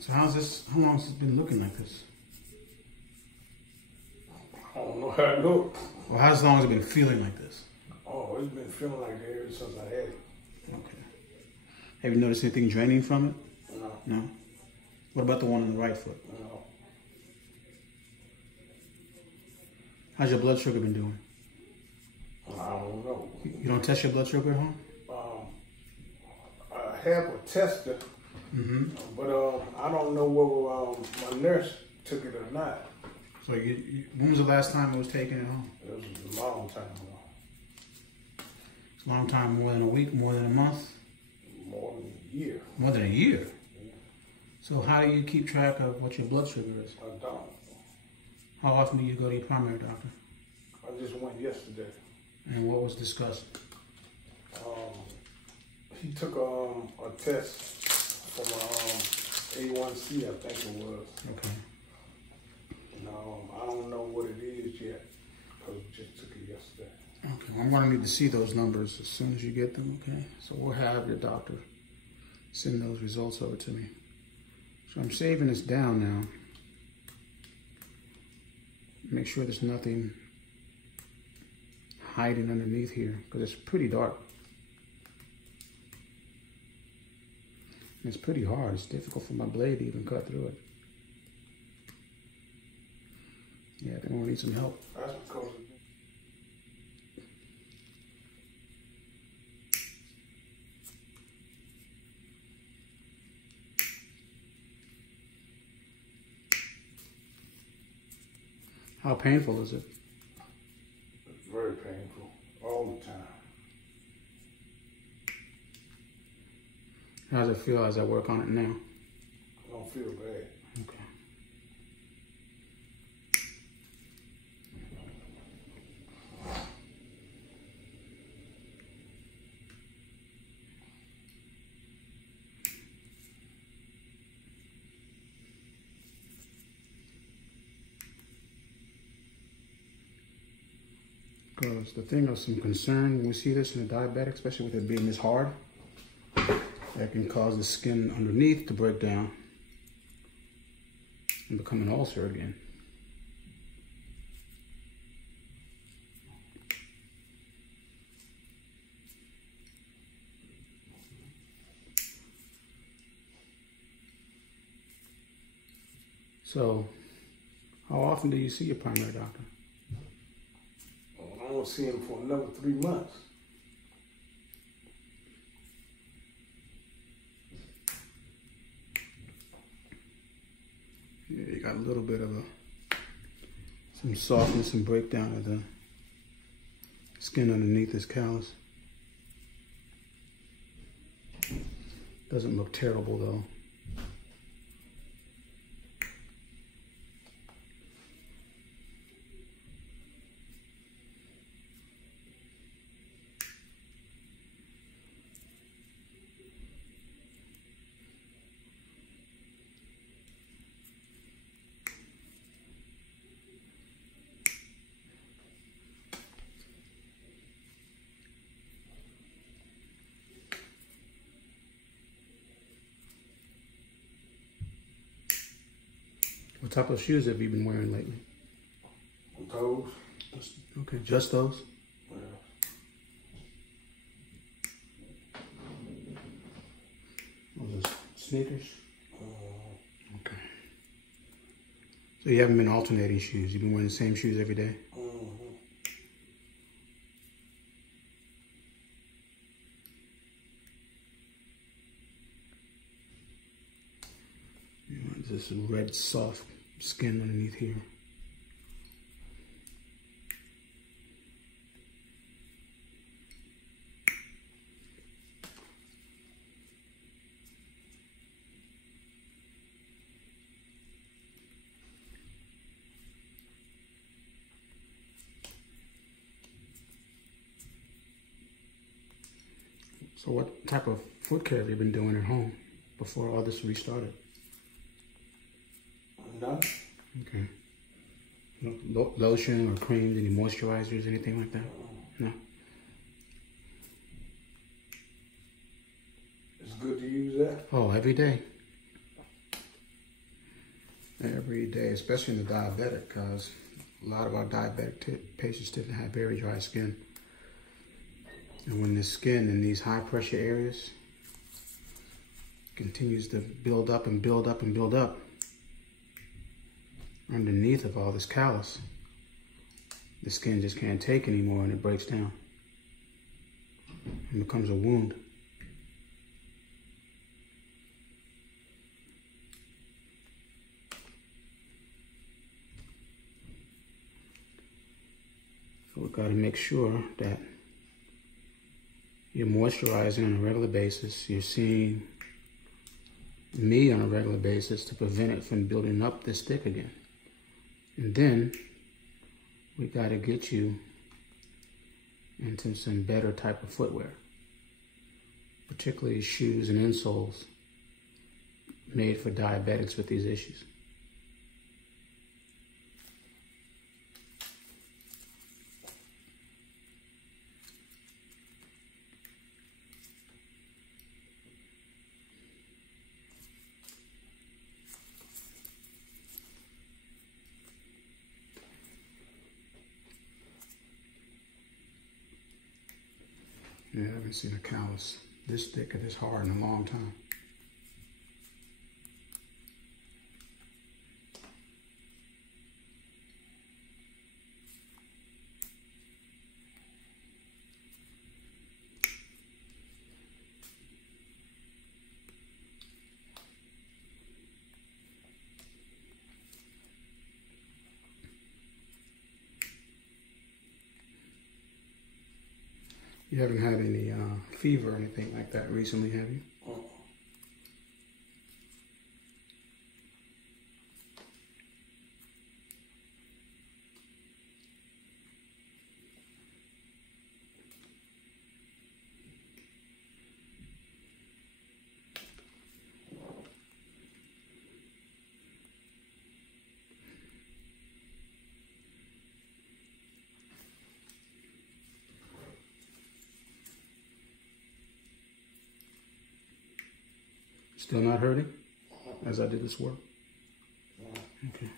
So how long has it been looking like this? I don't know how it look. Well, how long has it been feeling like this? Oh, it's been feeling like that ever since I had it. Okay. Have you noticed anything draining from it? No. No? What about the one on the right foot? No. How's your blood sugar been doing? I don't know. You don't test your blood sugar at home? I have a tester, but I don't know whether my nurse took it or not. So when was the last time it was taken at home? It was a long time ago. It's a long time, more than a week, more than a month? More than a year. More than a year? Yeah. So how do you keep track of what your blood sugar is? I don't. How often do you go to your primary doctor? I just went yesterday. And what was discussed? He took a test from A1C, I think it was. Okay. And I don't know what it is yet because we just took it yesterday. Okay, well, I'm going to need to see those numbers as soon as you get them, okay? So we'll have your doctor send those results over to me. So I'm saving this down now. Make sure there's nothing hiding underneath here because it's pretty dark. It's pretty hard. It's difficult for my blade to even cut through it. Yeah, I think we'll need some help. That's because How painful is it? it's very painful all the time. How does it feel as I work on it now? I don't feel bad. Okay. Because the thing of some concern when we see this in a diabetic, especially with it being this hard, that can cause the skin underneath to break down and become an ulcer again. So, how often do you see your primary doctor? I don't see him for another 3 months. Yeah, you got a little bit of some softness and breakdown of the skin underneath this callus. Doesn't look terrible though. What type of shoes have you been wearing lately? Toes. Okay, just those? Yeah. Those are sneakers? Okay. So you haven't been alternating shoes? You've been wearing the same shoes every day? This red soft skin underneath here. So what type of foot care have you been doing at home before all this restarted? None. Okay. No lotion or creams, any moisturizers, anything like that? No? It's good to use that? Oh, every day. every day, especially in the diabetic, because a lot of our diabetic patients tend to have very dry skin. And when the skin in these high pressure areas continues to build up and build up and build up underneath of all this callus, the skin just can't take anymore and it breaks down and becomes a wound. So we've got to make sure that you're moisturizing on a regular basis. You're seeing me on a regular basis to prevent it from building up this thick again. And then we got to get you into some better type of footwear, particularly shoes and insoles made for diabetics with these issues. Yeah, I haven't seen a callus this thick or this hard in a long time. You haven't had any fever or anything like that recently, have you? Still not hurting as I did this work? Okay.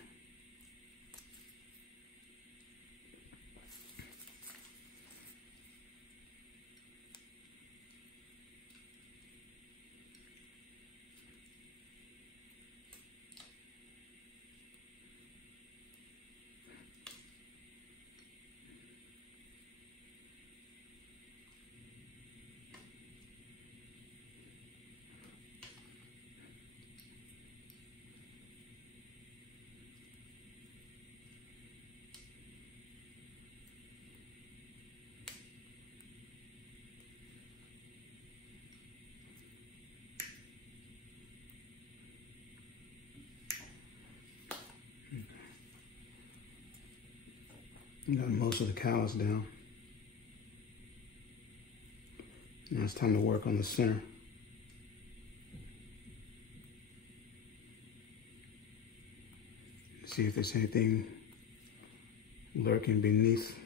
Got most of the callus down. Now it's time to work on the center. See if there's anything lurking beneath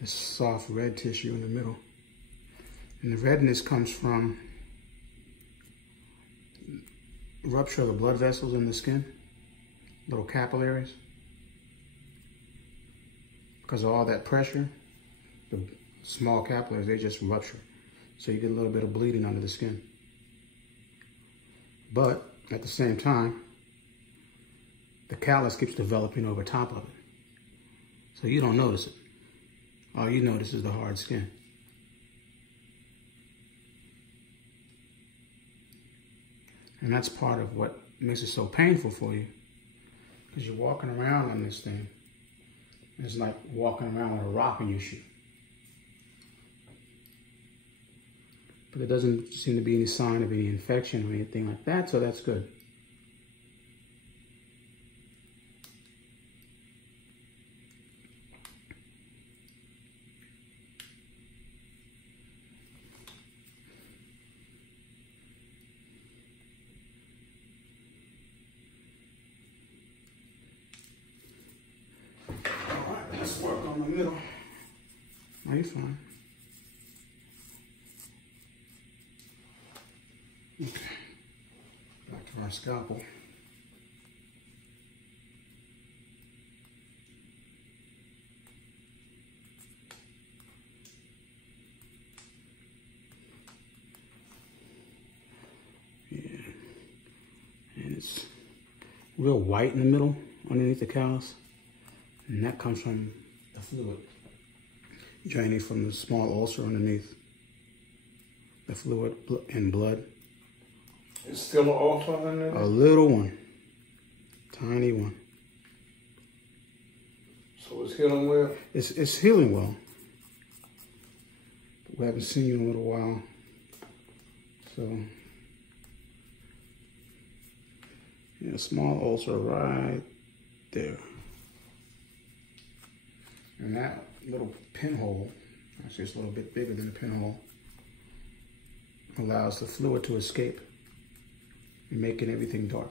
this soft red tissue in the middle. And the redness comes from rupture of the blood vessels in the skin, little capillaries. Because of all that pressure, the small capillaries, they just rupture. So you get a little bit of bleeding under the skin. But at the same time, the callus keeps developing over top of it. So you don't notice it. All you notice is the hard skin. And that's part of what makes it so painful for you. Because you're walking around on this thing. It's like walking around with a rock in your shoe. But there doesn't seem to be any sign of any infection or anything like that, so that's good. Let's work on the middle. Oh, you're fine. Okay. Back to our scalpel. real white in the middle underneath the callus, and that comes from the fluid draining from the small ulcer underneath. The fluid and blood. It's still an ulcer in there? A little one, tiny one. So it's healing well? It's healing well. We haven't seen you in a little while, so yeah, small ulcer right there, and that little pinhole, actually it's a little bit bigger than a pinhole, allows the fluid to escape, making everything dark.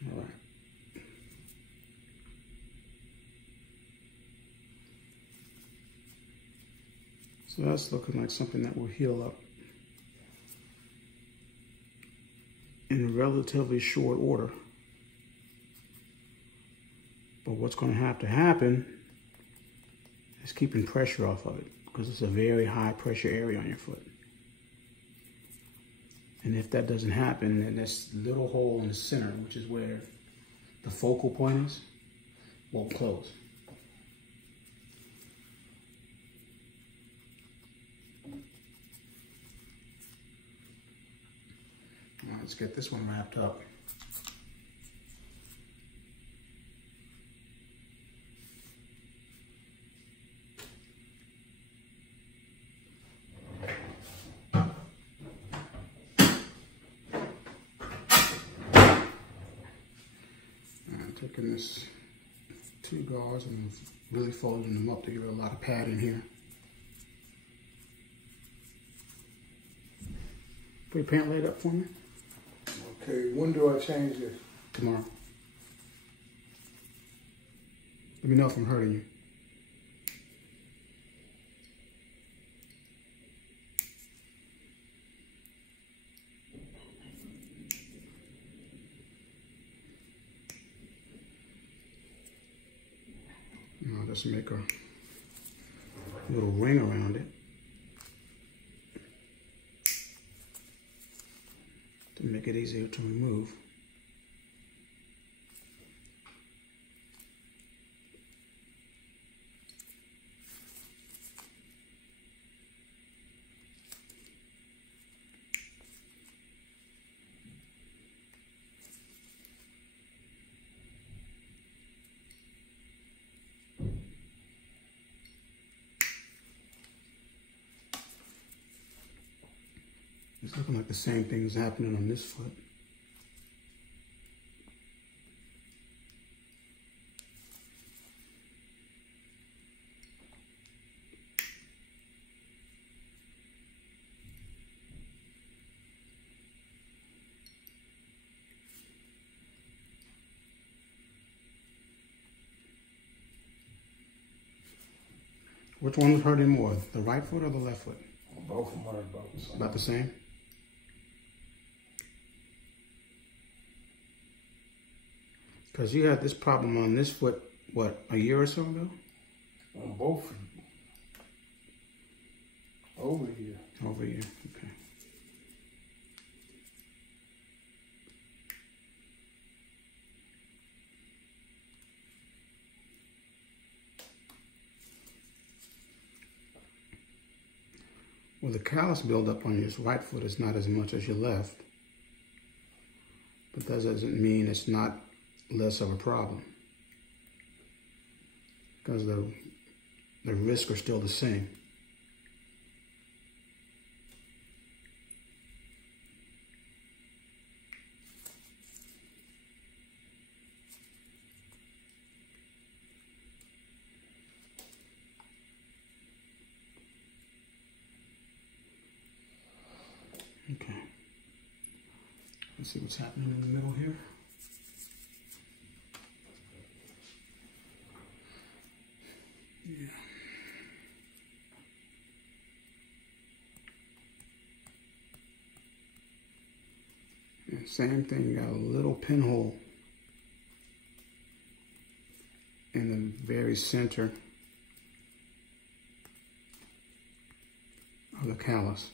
All right. So that's looking like something that will heal up in relatively short order. But what's going to happen is keeping pressure off of it, because it's a very high pressure area on your foot. And if that doesn't happen, then this little hole in the center, which is where the focal point is, won't close. All right, let's get this one wrapped up. Taking this 2 gauze and really folding them up to give it a lot of padding here. Put your pant leg up for me. Okay, when do I change this? Tomorrow. Let me know if I'm hurting you. Now just make a little ring around it to make it easier to remove. It's looking like the same thing is happening on this foot. Which one's hurting more, the right foot or the left foot? Both of them are about the same. About the same? Because you had this problem on this foot, what, a year or so ago? On both. Over a year. Over a year, okay. Well, the callus buildup on your right foot is not as much as your left, but that doesn't mean it's not less of a problem, because the the risks are still the same. Okay. Let's see what's happening in the middle here. Yeah. And same thing, got a little pinhole in the very center of the callus.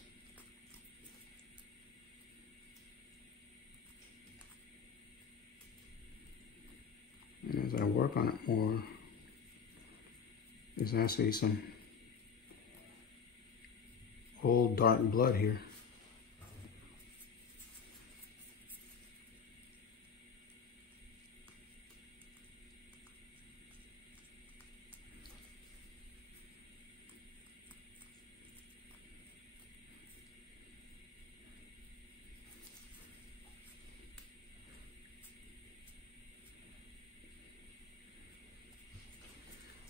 And as I work on it more, there's actually some old dark blood here.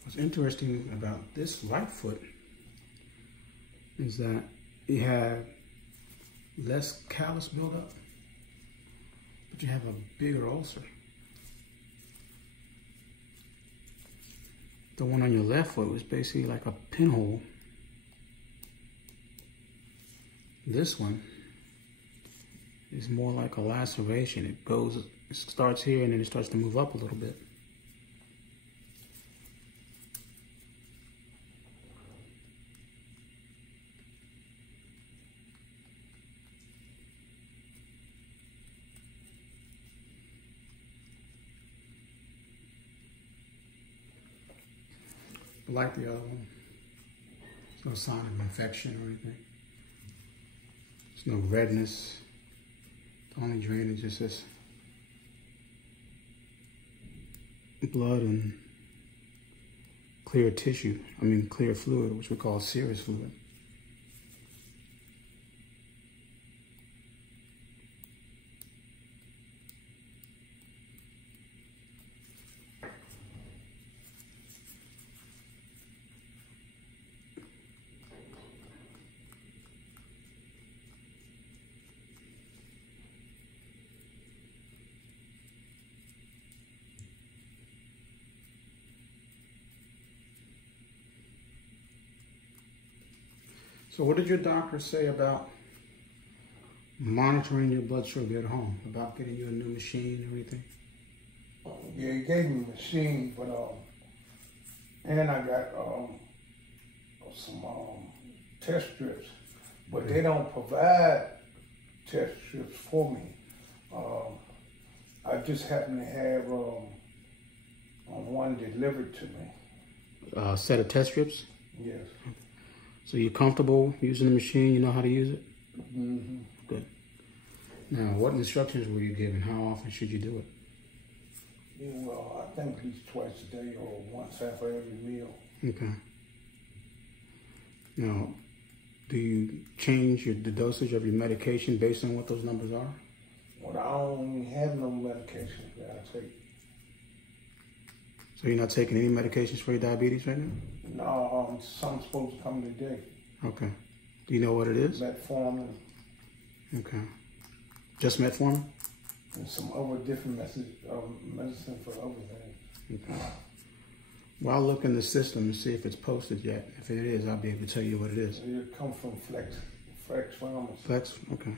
What's interesting about this right foot is that you have less callus buildup, but you have a bigger ulcer. The one on your left foot was basically like a pinhole. This one is more like a laceration. It starts here and then it starts to move up a little bit. Like the other one, there's no sign of infection or anything. There's no redness. The only drainage is this blood and clear tissue, clear fluid, which we call serous fluid. So what did your doctor say about monitoring your blood sugar at home? About getting you a new machine or anything? Yeah, he gave me a machine, but and I got some test strips, but they don't provide test strips for me. I just happen to have one delivered to me. A set of test strips? Yes. So you're comfortable using the machine? You know how to use it? Mm-hmm. Good. Now, what instructions were you given? How often should you do it? Yeah, well, I think at least twice a day or once after every meal. Okay. Now, do you change the dosage of your medication based on what those numbers are? Well, I don't have no medication that I take. So you're not taking any medications for your diabetes right now? No, something's supposed to come today. Okay. Do you know what it is? Metformin. Okay. Just metformin? And some other different medicine for other things. Okay. Well, I'll look in the system and see if it's posted yet. If it is, I'll be able to tell you what it is. It comes from Flex Pharmacy. Flex? Okay.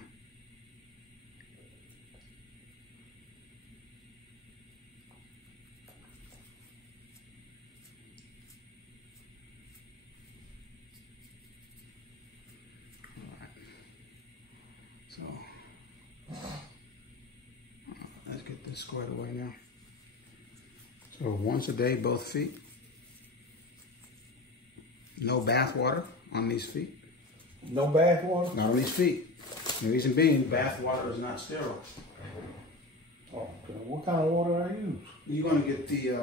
So, let's get this squared away now. So once a day, both feet. No bath water on these feet. No bath water? Not on these feet. The reason being, bath water is not sterile. Oh, okay. What kind of water I use? You're going to get the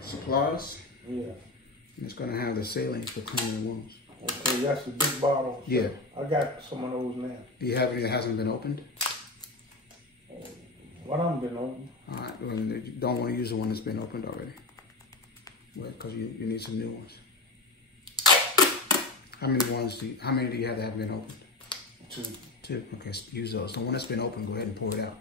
supplies. Yeah. And it's going to have the saline for cleaning wounds. Okay, that's the big bottle. Yeah. I got some of those now. Do you have any that hasn't been opened? What haven't been opened? All right. Well, you don't want to use the one that's been opened already. Well, because you need some new ones. How many do you have that haven't been opened? Two. Two. Okay, so use those. The one that's been opened, go ahead and pour it out.